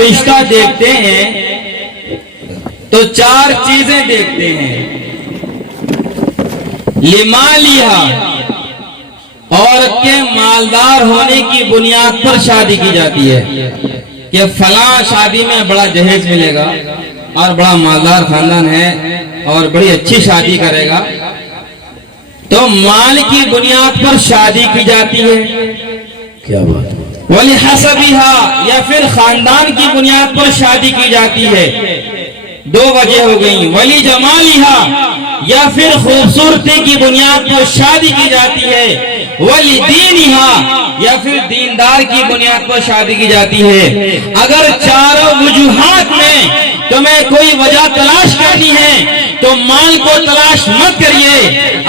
رشتہ دیکھتے ہیں تو 4 چیزیں دیکھتے ہیں۔ لمالیہا، عورت کے مالدار ہونے کی بنیاد پر شادی کی جاتی ہے کہ فلاں شادی میں بڑا جہیز ملے گا اور بڑا مالدار خاندان ہے اور بڑی اچھی شادی کرے گا، تو مال کی بنیاد پر شادی کی جاتی ہے۔ کیا بات ہے؟ وَلِحَسَبِهَا، یا پھر خاندان کی بنیاد پر شادی کی جاتی ہے۔ 2 وجہ ہو گئی۔ وَلِجَمَالِهَا، یا پھر خوبصورتی کی بنیاد پر شادی کی جاتی ہے۔ وَلِدِينِهَا، یا پھر دیندار کی بنیاد پر شادی کی جاتی ہے۔ اگر چاروں وجوہات میں تمہیں کوئی وجہ تلاش کرنی ہے تو مال کو تلاش مت کریے،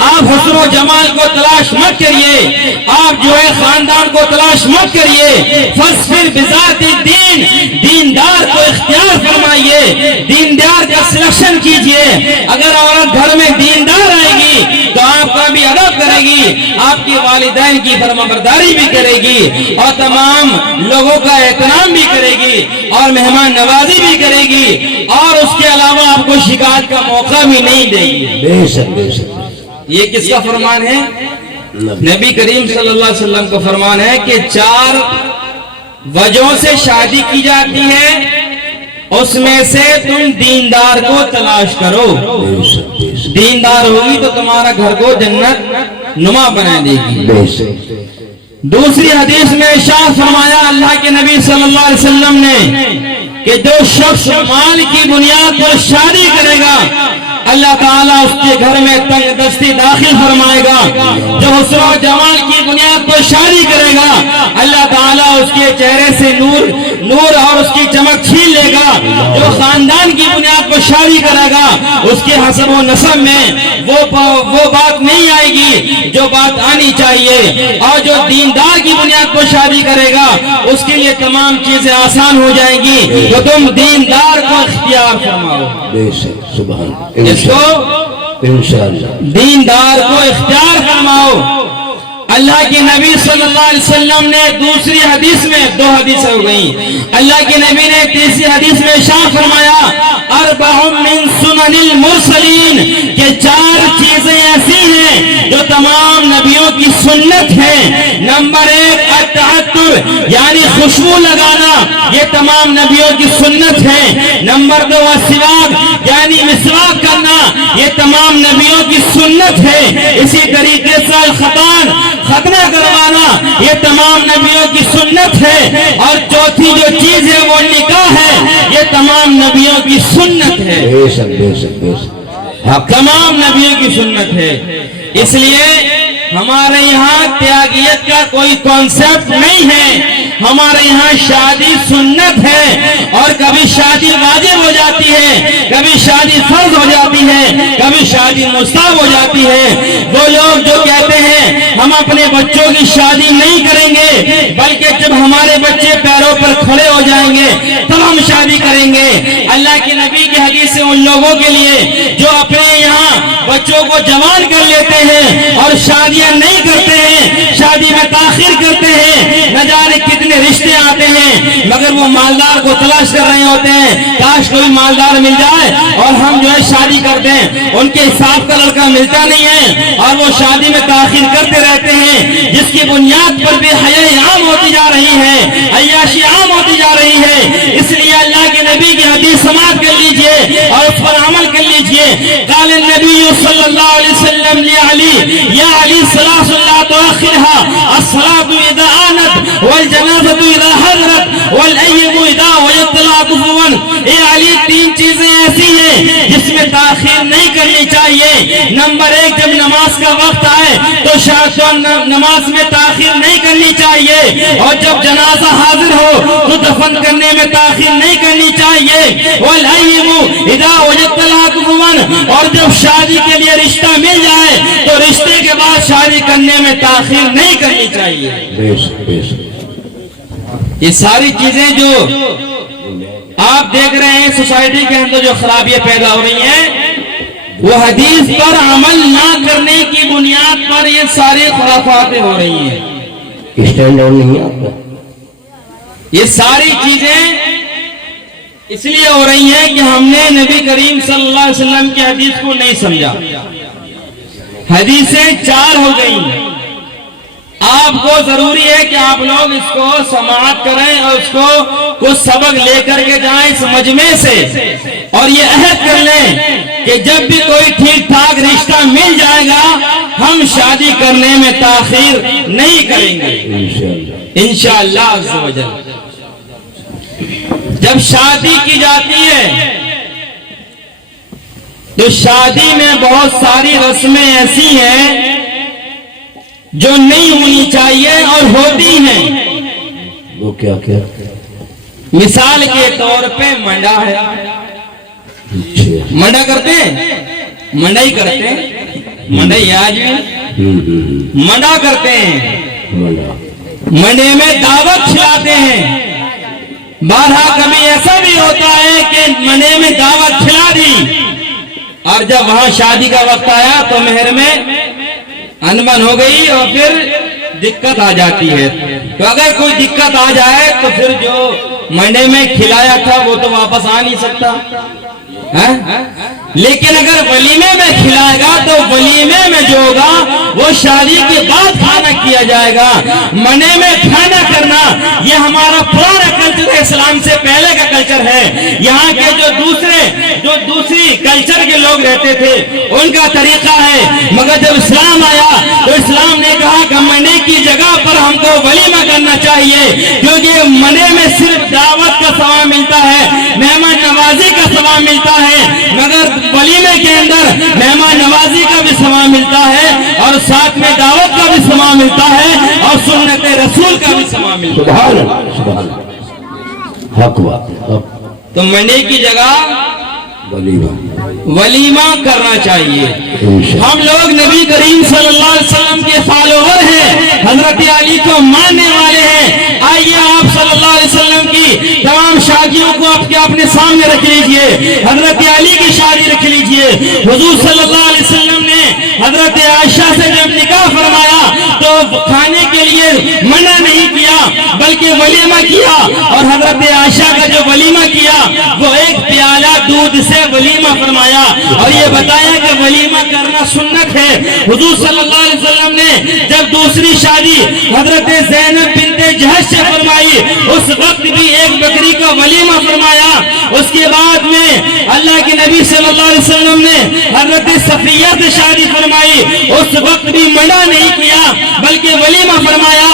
آپ حسن و جمال کو تلاش مت کریے، آپ جو ہے خاندان کو تلاش مت کریے۔ فَاصْبِرْ بِذَاتِ الدِّينِ، دیندار کو اختیار فرمائیے، دیندار کا سلیکشن کیجئے۔ اگر عورت گھر میں دیندار آئے گی تو آپ کا بھی ادب کرے گی، آپ کی والدین کی فرمانبرداری بھی کرے گی اور تمام لوگوں کا احترام بھی کرے گی اور مہمان نوازی بھی کرے گی، اور اس کے علاوہ آپ کو شکایت کا موقع بھی نہیں دے گی۔ بے شک بے شک۔ یہ کس کا فرمان ہے؟ نبی کریم صلی اللہ علیہ وسلم کا فرمان ہے کہ 4 وجہوں سے شادی کی جاتی ہے، اس میں سے تم دیندار کو تلاش کرو۔ بے شک بے شک دیندار ہوگی تو تمہارا گھر کو جنت نما بنا دے گی۔ بے شک۔ دوسری حدیث میں ارشاد فرمایا اللہ کے نبی صلی اللہ علیہ وسلم نے کہ جو شخص مال کی بنیاد پر شادی کرے گا اللہ تعالیٰ اس کے گھر میں تنگ دستی داخل فرمائے گا۔ جو حسن و جمال کی بنیاد پر شادی کرے گا اللہ تعالیٰ اس کے چہرے سے نور اور اس کی چمک چھین لے گا۔ جو خاندان کی بنیاد پر شادی کرے گا اس کے حسب و نسب میں وہ بات نہیں آئے گی جو بات آنی چاہیے، اور جو دیندار کی بنیاد پر شادی کرے گا اس کے لیے تمام چیزیں آسان ہو جائیں گی۔ تو تم دیندار کو اختیار فرماؤ۔ بے شک سبحان اس کو انشاءاللہ دیندار کو اختیار فرماؤ۔ اللہ کے نبی صلی اللہ علیہ وسلم نے دوسری حدیث میں 2 حدیث ہو گئی، اللہ کے نبی نے تیسری حدیث میں ارشاد فرمایا اربع من سنن المرسلین، کہ 4 چیزیں ایسی ہیں جو تمام نبیوں کی سنت ہیں۔ نمبر 1 التعطر، یعنی خوشبو لگانا، یہ تمام نبیوں کی سنت ہے۔ نمبر 2 السواک، یعنی مسواک کرنا، یہ تمام نبیوں کی سنت ہے۔ اسی طریقے سے الختان، ختنہ کروانا، یہ تمام نبیوں کی سنت ہے۔ اور چوتھی جو چیز ہے وہ نکاح ہے، یہ تمام نبیوں کی سنت ہے۔ بے شک بے شک بے شک۔ تمام نبیوں کی سنت ہے۔ اس لیے ہمارے یہاں تیاگیت کا کوئی کانسیپٹ نہیں ہے، ہمارے یہاں شادی سنت ہے، اور کبھی شادی واجب ہو جاتی ہے، کبھی شادی فرض ہو جاتی ہے، کبھی شادی مستحب ہو جاتی ہے۔ وہ لوگ جو کہتے ہیں ہم اپنے بچوں کی شادی نہیں کریں گے بلکہ جب ہمارے بچے پیروں پر کھڑے ہو جائیں گے تب ہم شادی کریں گے، اللہ کے نبی کی حدیث ہے ان لوگوں کے لیے جو اپنے یہاں بچوں کو جوان کر لیتے ہیں اور شادیاں نہیں کرتے ہیں، شادی میں تاخیر کرتے ہیں، نہ جانے کتنے رشتے آتے ہیں مگر وہ مالدار کو تلاش کر رہے ہوتے ہیں، کاش کوئی مالدار مل جائے اور ہم جو ہے شادی کرتے ہیں، ان کے حساب کا لڑکا ملتا نہیں ہے اور وہ شادی میں تاخیر کرتے رہتے ہیں، جس کی بنیاد پر بے حیائی عام ہوتی جا رہی ہے، عیاشی عام ہوتی جا رہی ہے۔ اس لیے اللہ کے نبی کی حدیث سماعت کر لیجئے اور اس پر عمل کر لیجئے۔ قال النبی صلی اللہ علیہ وسلم لعلی یا علی صلاۃ اللہ تؤخرها الصلاۃ اذا آنت والجنازۃ اذا حضرت والایب اذا وجدت العطفوا۔ اے علی 3 چیزیں ایسی ہیں جس میں تاخیر نہیں کرنی چاہیے۔ نمبر 1 جب نماز کا وقت آئے تو نماز میں تاخیر نہیں کرنی چاہیے، اور جب جنازہ حاضر ہو تو دفن کرنے میں تاخیر نہیں کرنی چاہیے۔ والایب اذا وجدت العطفوا، اور جب شادی کے لیے رشتہ مل جائے تو رشتے کے بعد شادی کرنے میں تاخیر نہیں کرنی چاہیے۔ بے شک بے شک۔ یہ ساری چیزیں جو آپ دیکھ رہے ہیں سوسائٹی کے اندر جو خرابیاں پیدا ہو رہی ہیں وہ حدیث پر عمل نہ کرنے کی بنیاد پر یہ ساری خرافاتیں ہو رہی ہیں۔ اسٹینڈ آؤٹ نہیں ہے آپ کا۔ یہ ساری چیزیں اس لیے ہو رہی ہیں کہ ہم نے نبی کریم صلی اللہ علیہ وسلم کی حدیث کو نہیں سمجھا. حدیثیں 4 ہو گئی. آپ کو ضروری ہے کہ آپ لوگ اس کو سماعت کریں اور اس کو کچھ سبق لے کر کے جائیں اس مجمع سے, اور یہ عہد کر لیں کہ جب بھی کوئی ٹھیک ٹھاک رشتہ مل جائے گا ہم شادی کرنے میں تاخیر نہیں کریں گے انشاءاللہ عز و جل. جب شادی کی جاتی ہے تو شادی میں بہت ساری رسمیں ایسی ہیں جو نہیں ہونی چاہیے اور ہوتی ہیں. وہ کیا کیا؟ مثال کے طور پہ منڈا ہے. منڈا کرتے ہیں, منڈائی کرتے ہیں, منڈائی آج بھی منڈا کرتے ہیں. منڈے میں دعوت کھلاتے ہیں. بارہا کبھی ایسا بھی ہوتا ہے کہ منڈے میں دعوت کھلا دی اور جب وہاں شادی کا وقت آیا تو مہر میں انبن ہو گئی اور پھر دقت آ جاتی ہے. تو اگر کوئی دقت آ جائے تو پھر جو منڈے میں کھلایا تھا وہ تو واپس آ نہیں سکتا. لیکن اگر ولیمے میں کھلائے گا تو ولیمے میں جو ہوگا وہ شادی کے بعد کھانا کیا جائے گا. منڈے میں کھانا کرنا یہ ہمارا پرانا کلچر ہے, اسلام سے پہلے کا کلچر ہے. یہاں کے جو دوسری کلچر کے لوگ رہتے تھے ان کا طریقہ ہے, مگر جب اسلام آیا تو اسلام نے کہا کہ منڈے کی جگہ پر ہم کو ولیمہ کرنا چاہیے, کیونکہ منڈے میں صرف دعوت کا ثواب ملتا ہے, مہمان نوازی کا ثواب ملتا ہے, مگر ولیمے کے اندر مہمان نوازی کا بھی ثواب ملتا ہے اور ساتھ میں دعوت کا بھی ثواب ملتا ہے اور سنت رسول کا بھی ثواب ملتا ہے. سبحان اللہ سبحان اللہ, حق بات. تو منڈے کی جگہ ولیمہ کرنا چاہیے. ہم لوگ نبی کریم صلی اللہ علیہ وسلم کے فالوور ہیں, حضرت علی کو ماننے والے ہیں. آئیے آپ صلی اللہ علیہ وسلم کی تمام شادیوں کو آپ کے اپنے سامنے رکھ لیجئے. حضرت علی کی شادی رکھ لیجئے. حضور صلی اللہ علیہ وسلم نے حضرت عائشہ سے جب نکاح فرمایا تو کھانے کے لیے منع نہیں کیا بلکہ ولیمہ کیا, اور حضرت عائشہ کا جو ولیمہ کیا وہ ایک پیالہ دودھ سے ولیمہ فرمایا اور یہ بتایا کہ ولیمہ کرنا سنت ہے. حضور صلی اللہ علیہ وسلم نے جب دوسری شادی حضرت زینب بنت جہش سے فرمائی اس وقت بھی ایک بکری کا ولیمہ فرمایا. اس کے بعد میں اللہ کے نبی صلی اللہ علیہ وسلم نے حضرت صفیہ سے شادی فرمائی, اس وقت بھی منع نہیں کیا بلکہ ولیمہ فرمایا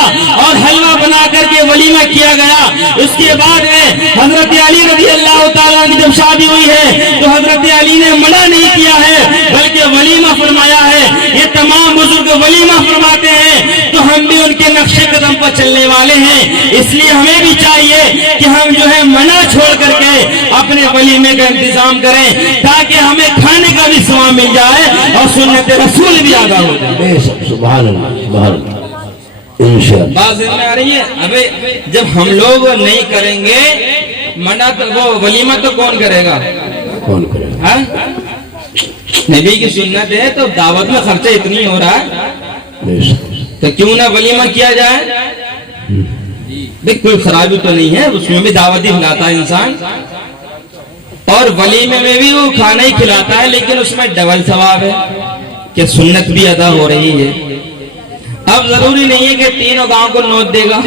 اور حلوہ بنا کر کے ولیمہ کیا گیا. اس کے بعد میں حضرت علی رضی اللہ تعالیٰ کی جب شادی ہوئی ہے تو حضرت علی نے منع نہیں کیا ہے بلکہ ولیمہ فرمایا ہے. یہ تمام بزرگ ولیمہ فرماتے ہیں تو ہم بھی ان کے نقش قدم پر چلنے والے ہیں. اس لیے ہمیں بھی چاہیے کہ ہم جو ہے منع چھوڑ کر کے اپنے ولیمے کا انتظام کریں تاکہ ہمیں کھانے کا بھی ثواب مل جائے اور سنت رسول بھی ادا ہو جائے. سبحان اللہ سبحان اللہ. انشاءاللہ بات میں آ رہی ہے. ابھی جب ہم لوگ نہیں کریں گے منع تو وہ ولیمہ تو کون کرے گا؟ کون کرے گا؟ نبی کی سنت ہے تو دعوت میں خرچہ اتنی ہو رہا ہے تو کیوں نہ ولیمہ کیا جائے. کوئی خرابی تو نہیں ہے, اس میں بھی دعوت ہی کھلاتا ہے انسان اور ولیمے میں بھی وہ کھانا ہی کھلاتا ہے, لیکن اس میں ڈبل ثواب ہے کہ سنت بھی ادا ہو رہی ہے. اب ضروری نہیں ہے کہ تینوں گاؤں کو نوٹ دے گا,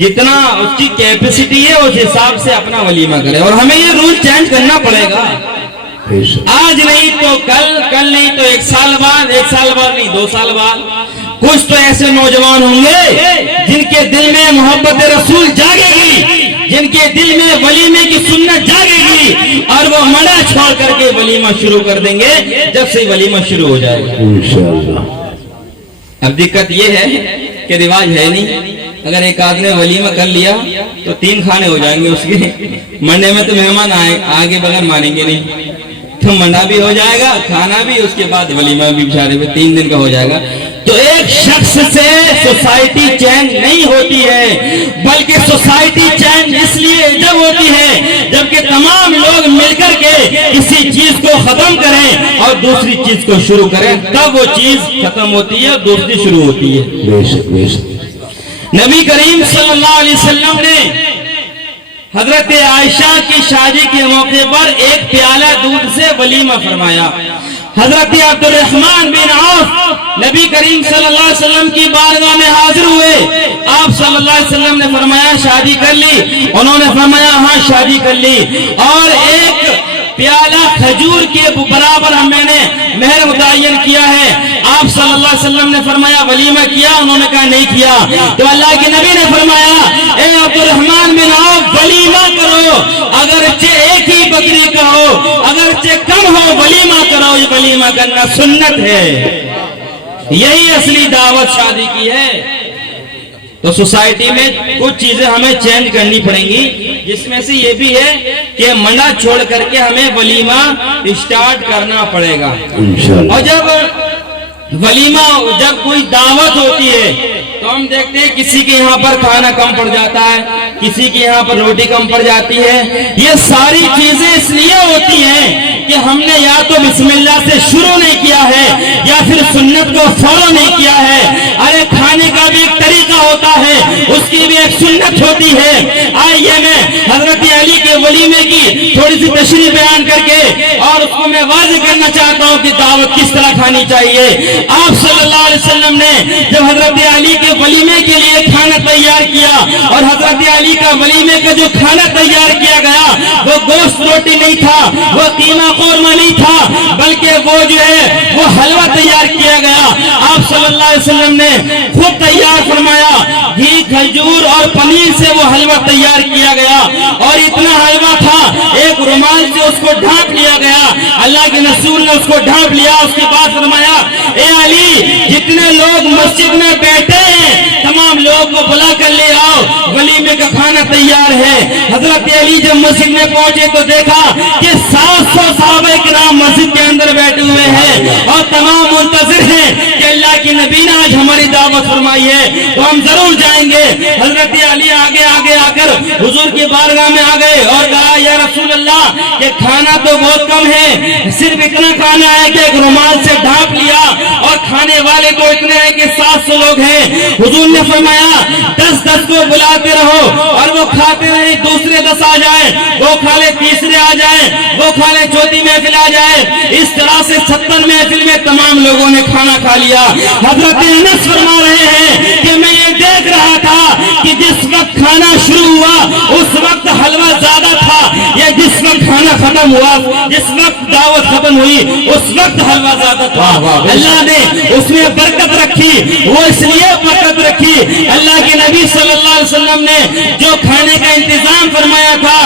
جتنا اس کی کیپیسٹی ہے اس حساب سے اپنا ولیمہ کرے. اور ہمیں یہ رول چینج کرنا پڑے گا, آج نہیں تو کل نہیں تو 1 سال بعد, 1 سال بعد نہیں 2 سال بعد. کچھ تو ایسے نوجوان ہوں گے جن کے دل میں محبت رسول جاگے گی, جن کے دل میں ولیمے کی سنت جاگے گی اور وہ منع چھوڑ کر کے ولیمہ شروع کر دیں گے جب سے ولیمہ شروع ہو جائے گا انشاءاللہ. اب دقت یہ ہے کہ رواج ہے نہیں. اگر ایک آدمی نے ولیمہ کر لیا تو 3 کھانے ہو جائیں گے اس کے. منڈے میں تو مہمان آگے بغیر مانیں گے نہیں, تو منڈا بھی ہو جائے گا, کھانا بھی, اس کے بعد ولیمہ بھی بیچارے میں 3 دن کا ہو جائے گا. تو ایک شخص سے سوسائٹی چینج نہیں ہوتی ہے بلکہ سوسائٹی چینج اس لیے جب ہوتی ہے جبکہ تمام لوگ مل کر کے کسی چیز کو ختم کریں اور دوسری چیز کو شروع کریں, تب وہ چیز ختم ہوتی ہے اور دوسری شروع ہوتی ہے. بے شک بے شک. نبی کریم صلی اللہ علیہ وسلم نے حضرت عائشہ کی شادی کے موقع پر ایک پیالہ دودھ سے ولیمہ فرمایا. حضرت عبد الرحمن بن عوف نبی کریم صلی اللہ علیہ وسلم کی بارگاہ میں حاضر ہوئے. آپ صلی اللہ علیہ وسلم نے فرمایا شادی کر لی؟ انہوں نے فرمایا ہاں شادی کر لی. اور ایک پیالہ کھجور کے برابر میں نے مہر متعین کیا ہے. آپ صلی اللہ علیہ وسلم نے فرمایا ولیمہ کیا؟ انہوں نے کہا نہیں کیا. تو اللہ کے نبی نے فرمایا اے عبد الرحمن بن عوف ولیمہ کرو، اگرچہ ایک ہی بکری کا ہو، اگرچہ کم ہو، ولیمہ کرو. یہ ولیمہ کرنا سنت ہے، یہی اصلی دعوت شادی کی ہے. تو سوسائٹی میں کچھ چیزیں ہمیں چینج کرنی پڑیں گی، جس میں سے یہ بھی ہے کہ منڈا چھوڑ کر کے ہمیں ولیمہ اسٹارٹ کرنا پڑے گا. اور جب کوئی دعوت ہوتی ہے تو ہم دیکھتے ہیں کسی کے یہاں پر کھانا کم پڑ جاتا ہے، کسی کے یہاں پر روٹی کم پڑ جاتی ہے. یہ ساری چیزیں اس لیے ہوتی ہیں کہ ہم نے یا تو بسم اللہ سے شروع نہیں کیا ہے یا پھر سنت کو فالو نہیں کیا ہے. ارے کھانے کا بھی ایک طریقہ ہوتا ہے، اس کی بھی ایک سنت ہوتی ہے. آئیے میں حضرت علی کے ولیمے کی تھوڑی سی تشریح بیان کر کے اور اس کو میں واضح کرنا چاہتا ہوں کہ دعوت کس طرح کھانی چاہیے. آپ صلی اللہ علیہ وسلم نے جب حضرت علی کے ولیمے کے لیے کھانا تیار کیا، اور حضرت علی کا ولیمے کا جو کھانا تیار کیا گیا وہ گوشت روٹی نہیں تھا، وہ قیمہ قورمہ نہیں تھا، بلکہ وہ جو ہے وہ حلوہ تیار کیا گیا. آپ صلی اللہ علیہ وسلم نے خود تیار فرمایا، گھی کھجور اور پنیر سے وہ حلوہ تیار کیا گیا. اور اتنا حلوہ تھا ایک رومال سے اس کو ڈھانپ لیا گیا. اللہ کے رسول نے اس کو ڈھانپ لیا. اس کے بعد فرمایا اے علی جتنے لوگ مسجد میں بیٹھے ہیں تمام لوگ کو بلا کر لے آؤ، ولیمے کا کھانا تیار ہے. حضرت علی جب مسجد میں پہنچے تو دیکھا کہ 700 صحابہ کرام مسجد کے اندر بیٹھے ہوئے ہیں اور تمام منتظر ہیں کہ اللہ کی نبی نے آج ہماری دعوت فرمائی ہے تو ہم ضرور جائیں گے. حضرت علی آگے آ کر حضور کی بارگاہ میں آ گئے اور کہا یا رسول اللہ کہ کھانا تو بہت کم ہے، صرف اتنا کھانا ہے کہ ایک رومال سے ڈھانپ لیا اور کھانے والے تو اتنے ہیں کہ 700 لوگ ہیں. حضور نے فرمایا 10 کو بلاتے رہو اور وہ کھاتے رہے، دوسرے 10 آ جائیں، وہ کھا لے، تیسرے آ جائیں، وہ کھا لے، چوتھی محفل آ جائے. اس طرح سے 70 محفل میں تمام لوگوں نے کھانا کھا لیا. حضرت انس فرما رہے ہیں کہ میں یہ دیکھ رہا تھا کہ جس وقت کھانا شروع ہوا اس وقت حلوہ زیادہ تھا، یا جس وقت کھانا ختم ہوا، جس وقت دعوت ختم ہوئی اس وقت حلوہ زیادہ تھا. اللہ نے اس میں برکت رکھی. وہ اس لیے برکت رکھی، اللہ کے نبی صلی اللہ علیہ وسلم نے جو کھانے کا انتظام فرمایا تھا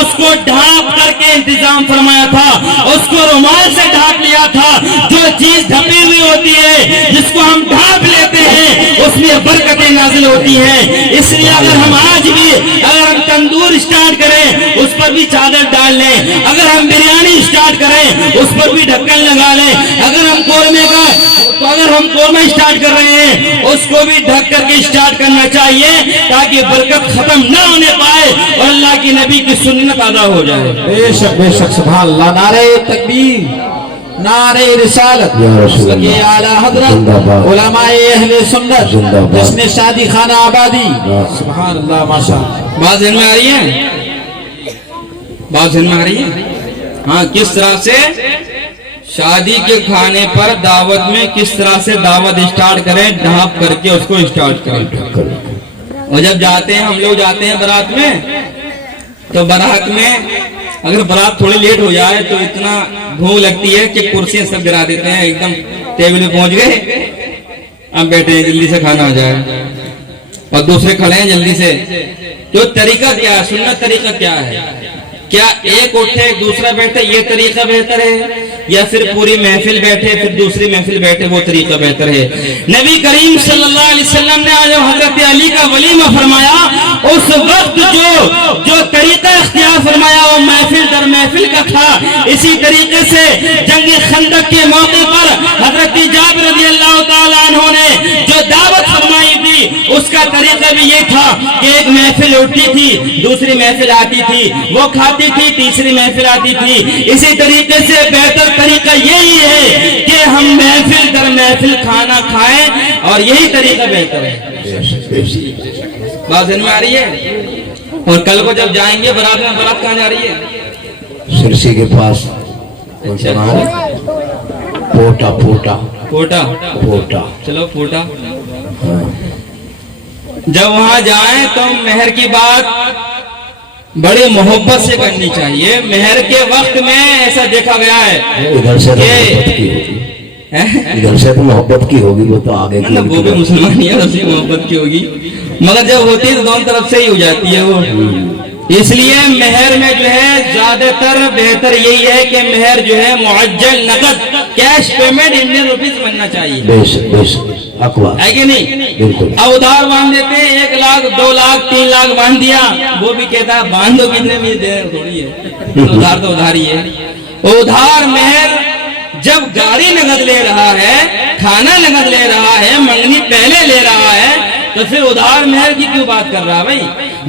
اس کو ڈھانپ کر کے انتظام فرمایا تھا، اس کو رومال سے ڈھانپ لیا تھا. جو چیز ڈھپی ہوئی ہوتی ہے جس کو ہم ڈھانپ لیتے ہیں اس میں برکتیں نازل ہوتی ہیں. اس لیے اگر ہم آج بھی ہم تندور اسٹارٹ کریں اس پر بھی چادر ڈال لیں، اگر ہم بریانی اسٹارٹ کریں اس پر بھی ڈھکن لگا لیں، اگر ہم قورمہ اسٹارٹ کر رہے ہیں اس کو بھی ڈھک کر کے اسٹارٹ کرنا چاہیے تاکہ برکت ختم نہ ہونے پائے اور اللہ کی نبی کی سنت ادا ہو جائے. بے شک سبحان اللہ. نعرہ تکبیر، نعرہ رسالت. یہ اعلیٰ حضرت علماء اہل سنت جس نے شادی خانہ آبادی. سبحان اللہ ماشاء اللہ. بات ذہن میں آ رہی ہے؟ بات ذہن میں آ رہی ہے؟ ہاں، کس طرح سے شادی کے کھانے پر دعوت میں کس طرح سے دعوت اسٹارٹ کریں، ڈھانپ کر کے اس کو اسٹارٹ کریں. اور جب جاتے ہیں ہم لوگ جاتے ہیں بارات میں تو بارات میں اگر بارات تھوڑی لیٹ ہو جائے تو اتنا بھوک لگتی ہے کہ کرسیاں سب گرا دیتے ہیں، ایک دم ٹیبل پہ پہنچ گئے، اب بیٹھے ہیں جلدی سے کھانا آ جائے، اور دوسرے کھڑے ہیں جلدی سے. جو طریقہ کیا ہے، سنت طریقہ کیا ہے؟ کیا ایک اٹھے دوسرا بیٹھے یہ طریقہ بہتر ہے، یا پھر پوری محفل بیٹھے پھر دوسری محفل بیٹھے وہ طریقہ بہتر ہے؟ نبی کریم صلی اللہ علیہ وسلم نے آج حضرت علی کا ولیمہ فرمایا، اس وقت جو طریقہ اختیار فرمایا وہ محفل در محفل کا تھا. اسی طریقے سے جنگ خندق کے موقع پر حضرت جابر رضی اللہ تعالیٰ عنہ نے جو دعوت فرمائی تھی اس کا طریقہ بھی یہ تھا کہ ایک محفل اٹھتی تھی، دوسری محفل آتی تھی، وہ کھاتی تھی، تیسری محفل آتی تھی. اسی طریقے سے بہتر طریقہ یہی ہے کہ ہم محفل در محفل کھانا کھائیں اور یہی طریقہ بہتر ہے. بات سمجھ میں آ رہی ہے؟ اور کل کو جب جائیں گے برات میں، برات کہاں جا رہی ہے؟ سرسی کے پاس پوٹا پوٹا کوٹا، پوٹا، چلو کوٹا۔ ہاں، جب وہاں جائیں تو مہر کی بات بڑی محبت سے کرنی چاہیے۔ مہر کے وقت میں ایسا دیکھا گیا ہے ادھر سے تو کہ محبت کی ہوگی، ادھر سے تو محبت کی ہوگی، وہ تو آگے کی مطلب وہ بھی مسلمان ہی ہے، اس کی محبت کی ہوگی، مگر جب ہوتی ہے تو دونوں طرف سے ہی ہو جاتی ہے وہ۔ اس لیے مہر میں جو ہے زیادہ تر بہتر یہی ہے کہ مہر جو ہے معجل نقد کیش پیمنٹ انڈین روپیز بننا چاہیے، بے شک بے شک، اقوال ہے کہ نہیں؟ بالکل۔ اب ادھار باندھ دیتے ہیں 1 لاکھ 2 لاکھ 3 لاکھ باندھ دیا، وہ بھی کہتا ہے باندھ دو کتنے میں، دے تھوڑی ہے، ادھار تو ادھار ہی ہے۔ ادھار مہر جب گاڑی نقد لے رہا ہے، کھانا نقد لے رہا ہے، منگنی پہلے لے رہا ہے، تو پھر ادھار مہر کی کیوں بات کر رہا ہے بھائی؟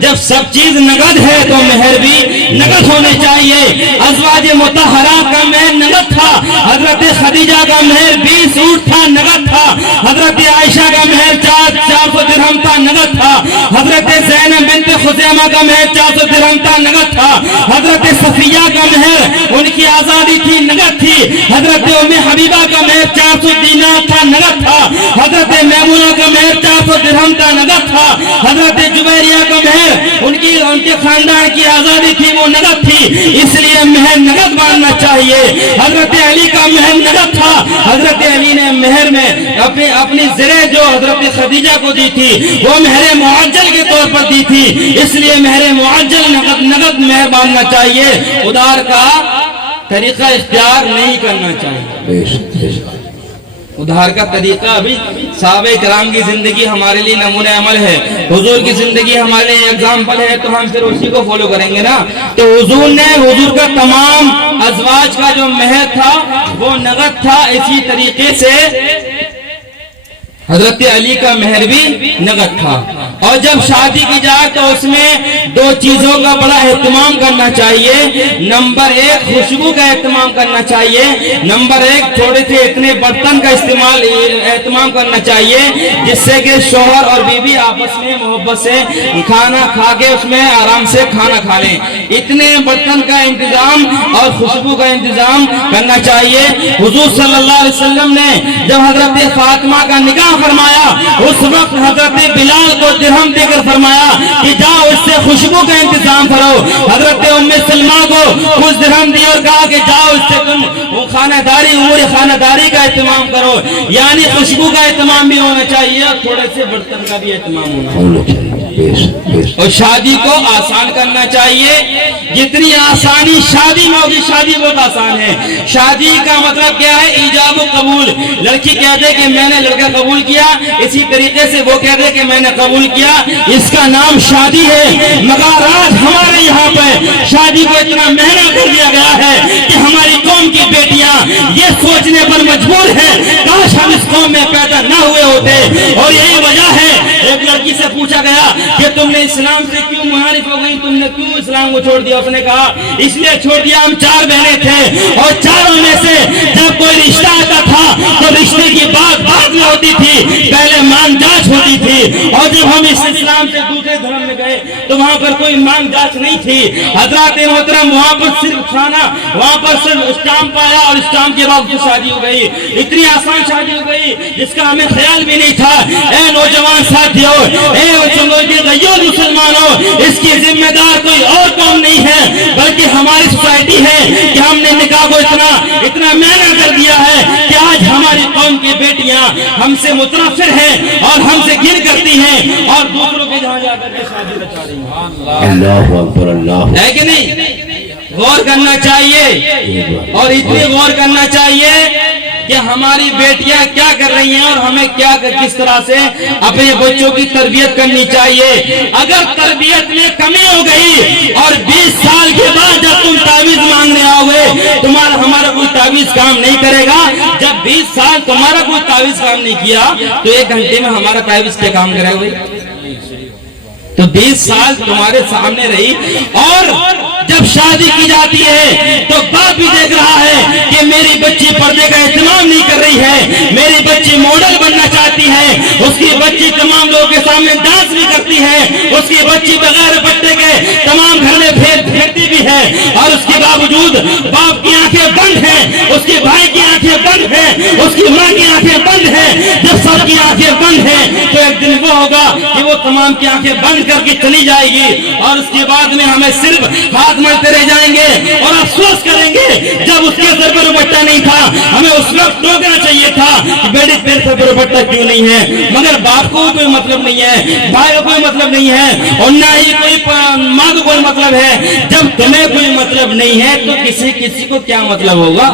جب سب چیز نقد ہے تو مہر بھی نقد ہونے چاہیے۔ ازواج مطہرات کا مہر نقد تھا، حضرت خدیجہ کا مہر 20 اونٹ تھا، نقد تھا۔ حضرت عائشہ کا مہر 400 درہم تھا، نقد تھا۔ حضرت زینب بنت خزیمہ کا مہر 400 درہم تھا، نقد تھا۔ حضرت صفیہ کا مہر ان کی آزادی تھی، نقد تھی۔ حضرت ام حبیبہ کا مہر 400 دینار تھا، نقد تھا۔ حضرت میمونہ کا مہر 400 درہم تھا، نقد تھا۔ حضرت جویریہ کا مہر ان کے خاندان کی آزادی تھی، وہ نقد تھی، اس لیے مہر نقد ماننا چاہیے۔ حضرت علی کا مہر نقد تھا، حضرت علی نے مہر میں اپنی زرع جو حضرت خدیجہ کو دی تھی وہ مہر معجل کے طور پر دی تھی، اس لیے مہر معجل نقد مہر ماننا چاہیے، ادھار کا طریقہ اختیار نہیں کرنا چاہیے۔ بے شک بے شک۔ ادھار کا طریقہ ابھی صحابہ کرام کی زندگی ہمارے لیے نمونہ عمل ہے، حضور کی زندگی ہمارے لیے اگزامپل ہے، تو ہم پھر اسی کو فالو کریں گے نا۔ تو حضور کا تمام ازواج کا جو مہر تھا وہ نقد تھا، اسی طریقے سے حضرت علی کا مہر بھی نقد تھا۔ اور جب شادی کی جائے تو اس میں 2 چیزوں کا بڑا اہتمام کرنا چاہیے۔ نمبر 1 خوشبو کا اہتمام کرنا چاہیے، نمبر 1 تھوڑے سے اتنے برتن کا اہتمام کرنا چاہیے جس سے کہ شوہر اور بیوی آپس میں محبت سے کھانا کھا کے اس میں آرام سے کھانا کھا لیں۔ اتنے برتن کا انتظام اور خوشبو کا انتظام کرنا چاہیے۔ حضور صلی اللہ علیہ وسلم نے جب حضرت فاطمہ کا نکاح فرمایا اس وقت حضرت بلال کو درہم دے کر فرمایا کہ جاؤ اس سے خوشبو کا انتظام کرو۔ حضرت ام سلمہ کو کچھ درہم دی اور کہا کہ جاؤ اس سے تم امور خانہ داری کا اہتمام کرو، یعنی خوشبو کا اہتمام بھی ہونا چاہیے اور تھوڑے سے برتن کا بھی اہتمام ہونا چاہیے، اور شادی کو آسان کرنا چاہیے۔ جتنی آسانی شادی میں ہوگی، شادی بہت آسان ہے۔ شادی کا مطلب کیا ہے؟ ایجاب و قبول۔ لڑکی کہتے کہ میں نے لڑکا قبول کیا، اسی طریقے سے وہ کہتے کہ میں نے قبول کیا، اس کا نام شادی ہے۔ مگر آج ہمارے یہاں پہ شادی کو اتنا مہنگا کر دیا گیا ہے کہ ہماری قوم کی بیٹیاں یہ سوچنے پر مجبور ہیں کاش ہم اس قوم میں پیدا نہ ہوئے ہوتے، اور یہی وجہ ہے۔ ایک لڑکی سے پوچھا گیا کہ تم نے اسلام سے کیوں منحرف ہو گئی، تم نے کیوں اسلام کو چھوڑ دیا؟ اس نے کہا اس لیے چھوڑ دیا، ہم 4 بہنیں تھے اور چاروں میں سے جب کوئی رشتہ آتا تھا تو رشتے کی بات بعد میں ہوتی تھی، پہلے مانگ جانچ ہوتی تھی، اور جب ہم اس اسلام سے دوسرے دھرم میں گئے تو وہاں پر کوئی مانگ جانچ نہیں تھی۔ حضرات محترم وہاں پر صرف کھانا، وہاں پر صرف اسٹامپ پایا اور اسٹامپ کے بعد شادی ہو گئی، اتنی آسان شادی ہو گئی جس کا ہمیں خیال بھی نہیں تھا۔ اے نوجوان ساتھیوں، اے غیور مسلمانوں، اس کی ذمہ دار کوئی اور قوم نہیں ہے بلکہ ہماری سوسائٹی ہے کہ ہم نے نکاح کو اتنا مہنگا کر دیا ہے کہ آج ہماری قوم کی بیٹیاں ہم سے متنفر ہیں اور ہم سے گھن کرتی ہیں اور دوسروں کے جہاں جا کر کے شادی رچا رہی ہیں۔ اللہ اکبر، اللہ ہے کہ نہیں؟ غور کرنا چاہیے، اور اتنی غور کرنا چاہیے کہ ہماری بیٹیاں کیا کر رہی ہیں اور ہمیں کس طرح سے اپنے بچوں کی تربیت کرنی چاہیے۔ اگر تربیت میں کمی ہو گئی اور 20 سال کے بعد جب تم تعویذ مانگنے آؤ گے ہمارا کوئی تعویذ کام نہیں کرے گا۔ جب 20 سال تمہارا کوئی تعویذ کام نہیں کیا تو 1 گھنٹے میں ہمارا تعویذ کیا کام کرے گا؟ تو 20 سال تمہارے سامنے رہی، اور جب شادی کی جاتی ہے تو باپ بھی دیکھ رہا ہے کہ میری بچی پردے کا اہتمام نہیں کر رہی ہے، میری بچی ماڈل بننا چاہتی ہے، اس کی بچی تمام لوگوں کے سامنے ڈانس بھی کرتی ہے، اس کی بچی بغیر پردے کے تمام گھر میں پھرتی بھی ہے، اور اس کے باوجود باپ کی آنکھیں بند ہیں، اس کے بھائی کی آنکھیں بند ہیں، اس کی ماں کی آنکھیں بند ہیں۔ جب سب کی آنکھیں بند ہیں تو ایک دن وہ ہوگا کہ وہ تمام کی آنکھیں بند کر کے چلی جائے گی، اور اس کے بعد میں ہمیں صرف ہاتھ ملتے رہ جائیں گے اور افسوس کریں گے جب اس کے سر پر دوپٹہ نہیں تھا، ہمیں اس وقت ٹوکنا چاہیے تھا کہ بیٹی تیرے سر پر دوپٹہ کیوں نہیں ہے۔ مگر باپ کو کوئی مطلب نہیں ہے، بھائی کو کوئی مطلب نہیں ہے، اور نہ ہی کوئی ماں کو کوئی مطلب ہے۔ جب تمہیں کوئی مطلب نہیں ہے تو کسی کو کیا مطلب ہوگا؟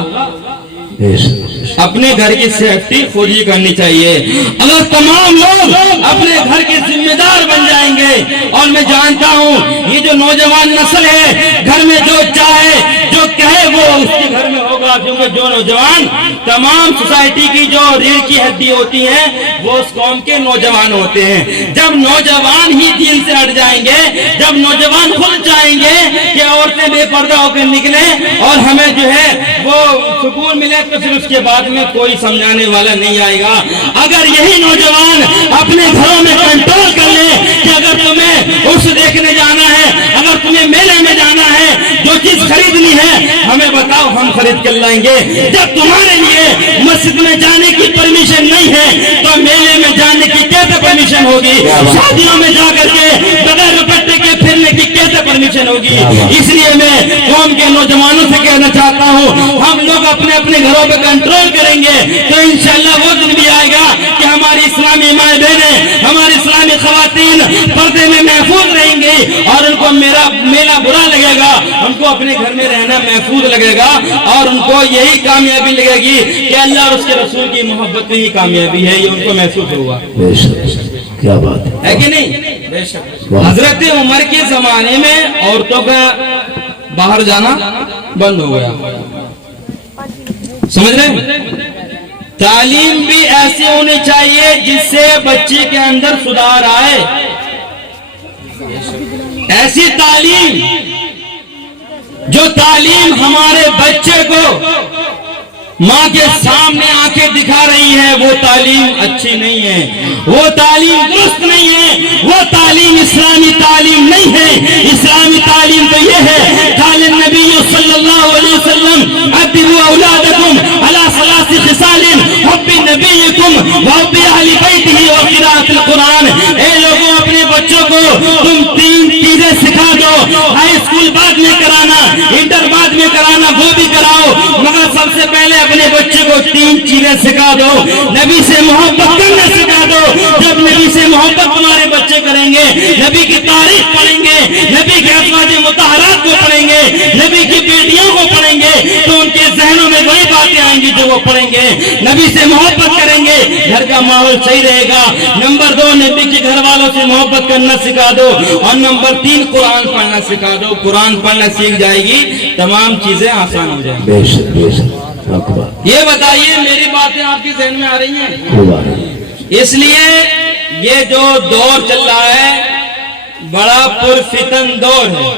اپنے گھر کی سیفٹی خود ہی کرنی چاہیے۔ اگر تمام لوگ اپنے گھر کے ذمہ دار بن جائیں گے، اور میں جانتا ہوں یہ جو نوجوان نسل ہے گھر میں جو چاہے جو کہے وہ اس کے گھر میں ہوگا، کیونکہ جو نوجوان تمام سوسائٹی کی جو ریڑھ کی ہڈی ہوتی ہے وہ اس قوم کے نوجوان ہوتے ہیں۔ جب نوجوان ہی دین سے ہٹ جائیں گے، جب نوجوان خود چاہیں گے کہ عورتیں بے پردہ ہو کر نکلیں اور ہمیں جو ہے وہ سکون ملے، تو پھر اس کے بعد میں کوئی سمجھانے والا نہیں آئے گا۔ اگر یہی نوجوان اپنے گھروں میں کنٹرول کر لے کہ اگر تمہیں اس دیکھنے جانا ہے، اگر تمہیں میلے میں جانا ہے، جو چیز خریدنی ہے ہمیں بتاؤ، ہم خرید کر لائیں گے۔ جب تمہارے لیے مسجد میں جانے کی پرمیشن نہیں ہے تو میلے میں جانے کی کیسے پرمیشن ہوگی؟ شادیوں میں جا کر کے بغیر دوپٹے کے پھرنے کی کیسے پرمیشن ہوگی؟ اس لیے میں قوم کے نوجوانوں سے کہنا چاہتا ہوں، ہم لوگ اپنے اپنے گھروں پہ کنٹرول کریں گے تو انشاءاللہ وہ دن بھی آئے گا کہ ہماری اسلامی مائیں بہنیں، ہماری اسلامی خواتین پردے میں محفوظ رہیں گی، اور ان کو میرا میلہ برا لگے گا، ان کو اپنے گھر میں رہنا محفوظ لگے گا، اور ان کو یہی کامیابی لگے گی کہ اللہ اور اس کے رسول کی محبت میں ہی کامیابی ہے، یہ ان کو محسوس ہوگا۔ کیا بات ہے کہ نہیں؟ بے شک حضرت عمر کے زمانے میں عورتوں کا باہر جانا بند ہو گیا، سمجھ رہے؟ تعلیم بھی ایسی ہونی چاہیے جس سے بچے کے اندر سدھار آئے، ایسی تعلیم جو تعلیم ہمارے بچے کو ماں کے سامنے آنکھیں دکھا رہی ہے، وہ تعلیم اچھی نہیں ہے، وہ تعلیم درست نہیں ہے، وہ تعلیم اسلامی تعلیم نہیں ہے۔ اسلامی تعلیم تو یہ ہے، قال النبی صلی اللہ علیہ وسلم ادبوا اولادکم علی ثلاث خصال حب نبیکم وحب اہل بیتہ وقراءۃ القرآن۔ اے لوگوں، اپنے بچوں کو تم تین چیزیں سکھا دو، ہائی اسکول بعد میں کرانا، انٹر بعد میں کرانا، وہ بھی کراؤ، مگر سب سے پہلے اپنے بچے کو تین چیزیں سکھا دو۔ نبی سے محبت کرنا سکھا دو، جب نبی سے محبت تمہارے بچے کریں گے، نبی کی تعریف پڑھیں گے، نبی کے ازواج مطہرات کو پڑھیں گے، نبی کی بیٹیوں کو پڑھیں گے، تو ان کے ذہنوں میں وہی باتیں آئیں گی جو وہ پڑھیں گے۔ نبی سے محبت کریں گے، گھر کا ماحول صحیح رہے گا۔ نمبر 2، نبی کے گھر والوں سے محبت کرنا سکھا دو، اور نمبر 3، قرآن پڑھنا سکھا دو۔ قرآن پڑھنا سیکھ جائے گی، تمام چیزیں آسان ہو جائیں گی۔ یہ بتائیے، میری باتیں آپ کے ذہن میں آ رہی ہیں؟ اس لیے یہ جو دور چل رہا ہے بڑا پرفتن دور ہے،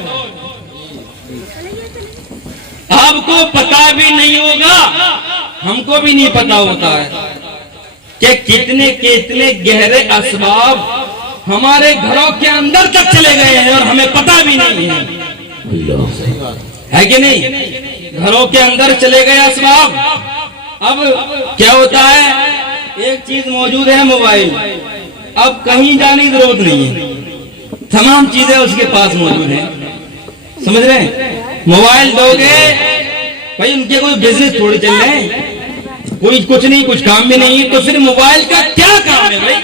آپ کو پتا بھی نہیں ہوگا، ہم کو بھی نہیں پتا ہوتا ہے کہ کتنے گہرے اسباب ہمارے گھروں کے اندر تک چلے گئے ہیں اور ہمیں پتا بھی نہیں ہے کہ نہیں؟ گھروں کے اندر چلے گئے اسباب۔ اب کیا ہوتا ہے، ایک چیز موجود ہے موبائل، اب کہیں جانے کی ضرورت نہیں ہے، تمام چیزیں اس کے پاس موجود ہیں، سمجھ رہے ہیں؟ موبائل دو گے بھائی، ان کے کوئی بزنس تھوڑی چل رہے ہیں، کوئی کچھ نہیں، کچھ کام بھی نہیں ہے، تو پھر موبائل کا کیا کام ہے بھائی؟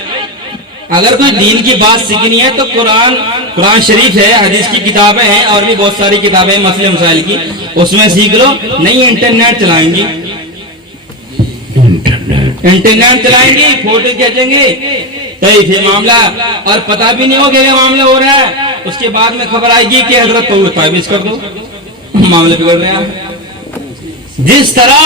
اگر کوئی دین کی بات سیکھنی ہے تو قرآن شریف ہے، حدیث کی کتابیں ہیں، اور بھی بہت ساری کتابیں ہیں مسئلے مسائل کی، اس میں سیکھ لو۔ نہیں انٹرنیٹ چلائیں گی، انٹرنیٹ چلائیں گی، فوٹو کھینچیں گے، تو پھر معاملہ، اور پتہ بھی نہیں ہوگا کہ معاملہ ہو رہا ہے، اس کے بعد میں خبر آئے گی کہ حضرت کو تعویذ کر دو، معاملہ بگڑ رہا ہے۔ جس طرح،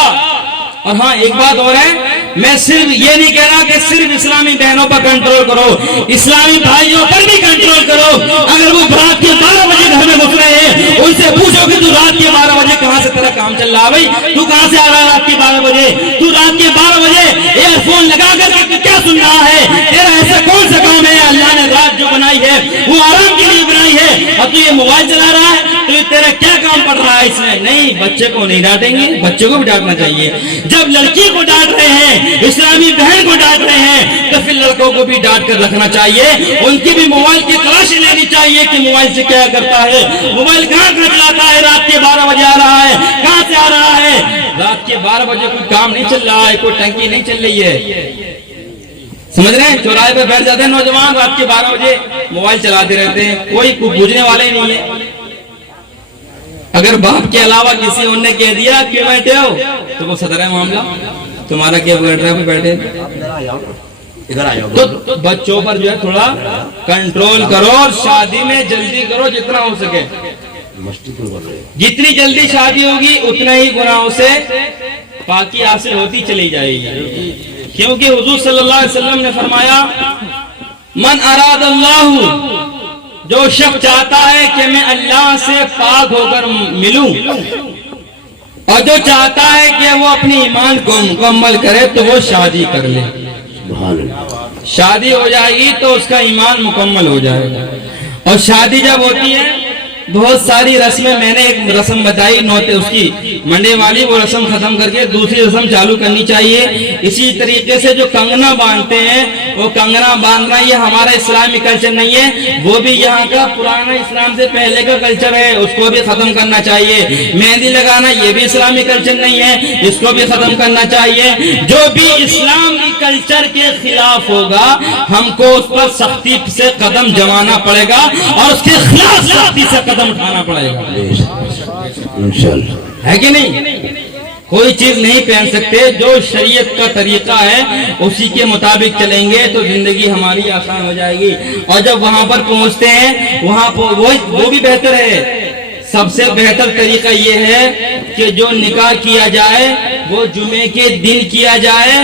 اور ہاں ایک بات اور ہے، میں صرف یہ نہیں کہہ رہا کہ صرف اسلامی بہنوں پر کنٹرول کرو، اسلامی بھائیوں پر بھی کنٹرول کرو۔ اگر وہ رات کے 12 بجے گھر میں گھس رہے ہیں، ان سے پوچھو کہ تو رات کے 12 بجے کہاں سے تیرا کام چل رہا ہے؟ بھائی تو کہاں سے آ رہا ہے رات کے 12 بجے؟ تو رات کے 12 بجے ایئر فون لگا کر کے کیا سن رہا ہے؟ تیرا ایسا کون سا کام ہے؟ اللہ نے رات جو بنائی ہے وہ آرام کے لیے بنائی ہے، اور تو یہ موبائل چلا رہا ہے، تو یہ تیرا کیا کام پڑ رہا ہے اس میں؟ نہیں، بچے کو نہیں ڈانٹیں گے، بچے کو بھی ڈانٹنا چاہیے۔ جب لڑکی کو ڈانٹ رہے ہیں، اسلامی بہن کو ڈانٹ رہے ہیں، تو پھر لڑکوں کو بھی ڈانٹ کر رکھنا چاہیے۔ ان کی بھی موبائل کی تلاشی لینی چاہیے کہ موبائل سے کیا کرتا ہے، موبائل کہاں چلاتا ہے، رات کے 12 بجے آ رہا ہے، کہاں سے آ رہا ہے؟ رات کے 12 بجے کوئی کام نہیں چل رہا ہے، کوئی ٹنکی نہیں چل رہی ہے، سمجھ رہے ہیں؟ چوراہے پہ بیٹھ جاتے ہیں نوجوان، رات کے 12 بجے موبائل چلاتے رہتے ہیں، کوئی پوچھنے والا ہی نہیں ہے۔ اگر باپ کے علاوہ کسی اور نے کہہ دیا کہ بیٹھے ہو، تو وہ صدر ہے معاملہ، تمہارا کیا بگڑ رہا ہے بیٹھے؟ تو بچوں پر جو ہے تھوڑا کنٹرول کرو، اور شادی میں جلدی کرو جتنا ہو سکے۔ جتنی جلدی شادی ہوگی اتنا ہی گناہوں سے پاکی حاصل ہوتی چلی جائے گی، کیونکہ حضور صلی اللہ علیہ وسلم نے فرمایا من اراد اللہ، جو شخص چاہتا ہے کہ میں اللہ سے پاک ہو کر ملوں، اور جو چاہتا ہے کہ وہ اپنی ایمان کو مکمل کرے، تو وہ شادی کر لے۔ شادی ہو جائے گی تو اس کا ایمان مکمل ہو جائے گا۔ اور شادی جب ہوتی ہے بہت ساری رسمیں، میں نے ایک رسم بتائی نوتے اس کی منڈے والی، وہ رسم ختم کر کے دوسری رسم چالو کرنی چاہیے۔ اسی طریقے سے جو کنگنا باندھتے ہیں، وہ کنگنا باندھنا یہ ہمارا اسلامی کلچر نہیں ہے، وہ بھی یہاں کا پرانا اسلام سے پہلے کا کلچر ہے، اس کو بھی ختم کرنا چاہیے۔ مہندی لگانا یہ بھی اسلامی کلچر نہیں ہے، اس کو بھی ختم کرنا چاہیے۔ جو بھی اسلامی کلچر کے خلاف ہوگا ہم کو اس پر سختی سے قدم جمانا پڑے گا، اور اس کے خلاف سختی سے قدم اٹھانا پڑے گا، ہے کہ نہیں؟ کوئی چیز نہیں پہن سکتے، جو شریعت کا طریقہ ہے اسی کے مطابق چلیں گے تو زندگی ہماری آسان ہو جائے گی۔ اور جب وہاں پر پہنچتے ہیں وہاں وہ بھی بہتر ہے۔ سب سے بہتر طریقہ یہ ہے کہ جو نکاح کیا جائے وہ جمعے کے دن کیا جائے،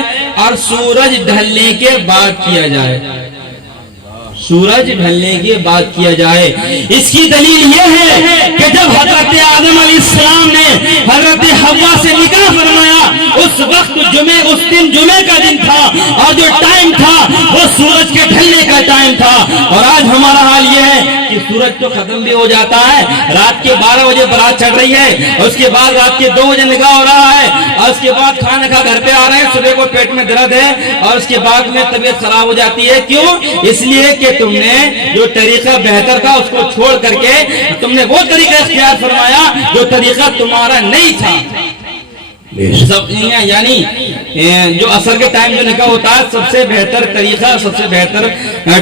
اور سورج ڈھلنے کے بعد کیا جائے، سورج ڈھلنے کے بعد کیا جائے۔ اس کی دلیل یہ ہے کہ جب حضرت آدم علیہ السلام نے حضرت حوا سے نکاح فرمایا، اس وقت اس دن جمعے کا دن تھا، اور جو ٹائم تھا وہ سورج کے ڈھلنے کا ٹائم تھا۔ اور آج ہمارا حال یہ ہے کہ سورج تو ختم بھی ہو جاتا ہے، رات کے 12 بجے بارات چڑھ رہی ہے، اور اس کے بعد رات کے 2 بجے نکاح ہو رہا ہے، اور اس کے بعد کھانا کھا گھر پہ آ رہے ہیں، صبح کو پیٹ میں درد ہے، اور اس کے بعد میں طبیعت خراب ہو جاتی ہے۔ کیوں؟ اس لیے کہ تم نے جو طریقہ بہتر تھا اس کو چھوڑ کر کے تم نے وہ طریقہ اختیار فرمایا جو طریقہ تمہارا نہیں تھا۔ یعنی جو اثر کے ٹائم جو نکاح ہوتا ہے، سب سے بہتر طریقہ، سب سے بہتر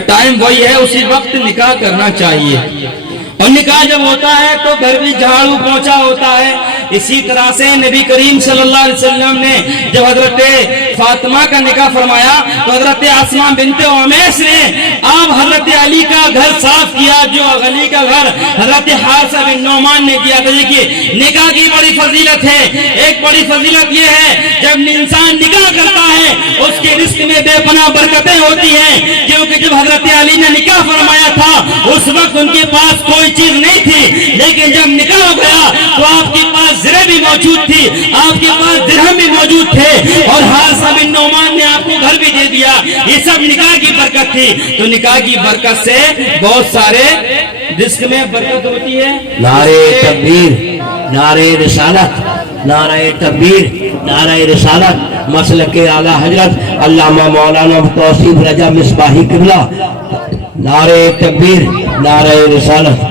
ٹائم وہی ہے، اسی وقت نکاح کرنا چاہیے۔ اور نکاح جب ہوتا ہے تو گھر بھی جھاڑو پہنچا ہوتا ہے۔ اسی طرح سے نبی کریم صلی اللہ علیہ وسلم نے جب حضرت فاطمہ کا نکاح فرمایا تو حضرت اسماء بنت امیس نے آپ حضرت علی کا گھر صاف کیا، جو علی کا گھر حضرت حارثہ بن نعمان نے کیا تھا۔ دیکھیے نکاح کی بڑی فضیلت ہے، ایک بڑی فضیلت یہ ہے جب انسان نکاح کرتا ہے اس کے رزق میں بے پناہ برکتیں ہوتی ہیں، کیونکہ جب حضرت علی نے نکاح فرمایا تھا اس وقت ان کے پاس کوئی چیز نہیں تھی، لیکن جب نکاح ہو گیا تو آپ کے پاس زرہ بھی موجود تھی، آپ کے پاس درہم بھی موجود تھے، اور حارثہ بن نعمان نے آپ کو گھر بھی دے دیا۔ یہ سب نکاح کی برکت تھی۔ تو نکاح کی برکت سے بہت سارے رزق میں برکت ہوتی ہے۔ نعرہ تکبیر، نعرہ رسالت، نعرہ تکبیر، نعرہ رسالت، مسلک اعلیٰ حضرت علامہ مولانا توصیف رجا مصباحی قبلہ، نعرہ تکبیر، نعرہ رسالت۔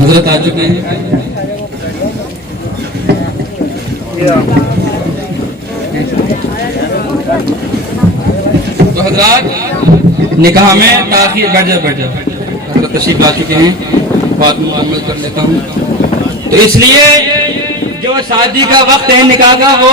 حضرت آ چکے ہیں۔ تو حضرات نکاح میں تاخیر، بیٹھ جاؤ حضرت تشریف لا چکے ہیں، بات مکمل کر لیتا ہوں۔ تو اس لیے جو شادی کا وقت ہے نکاح کا وہ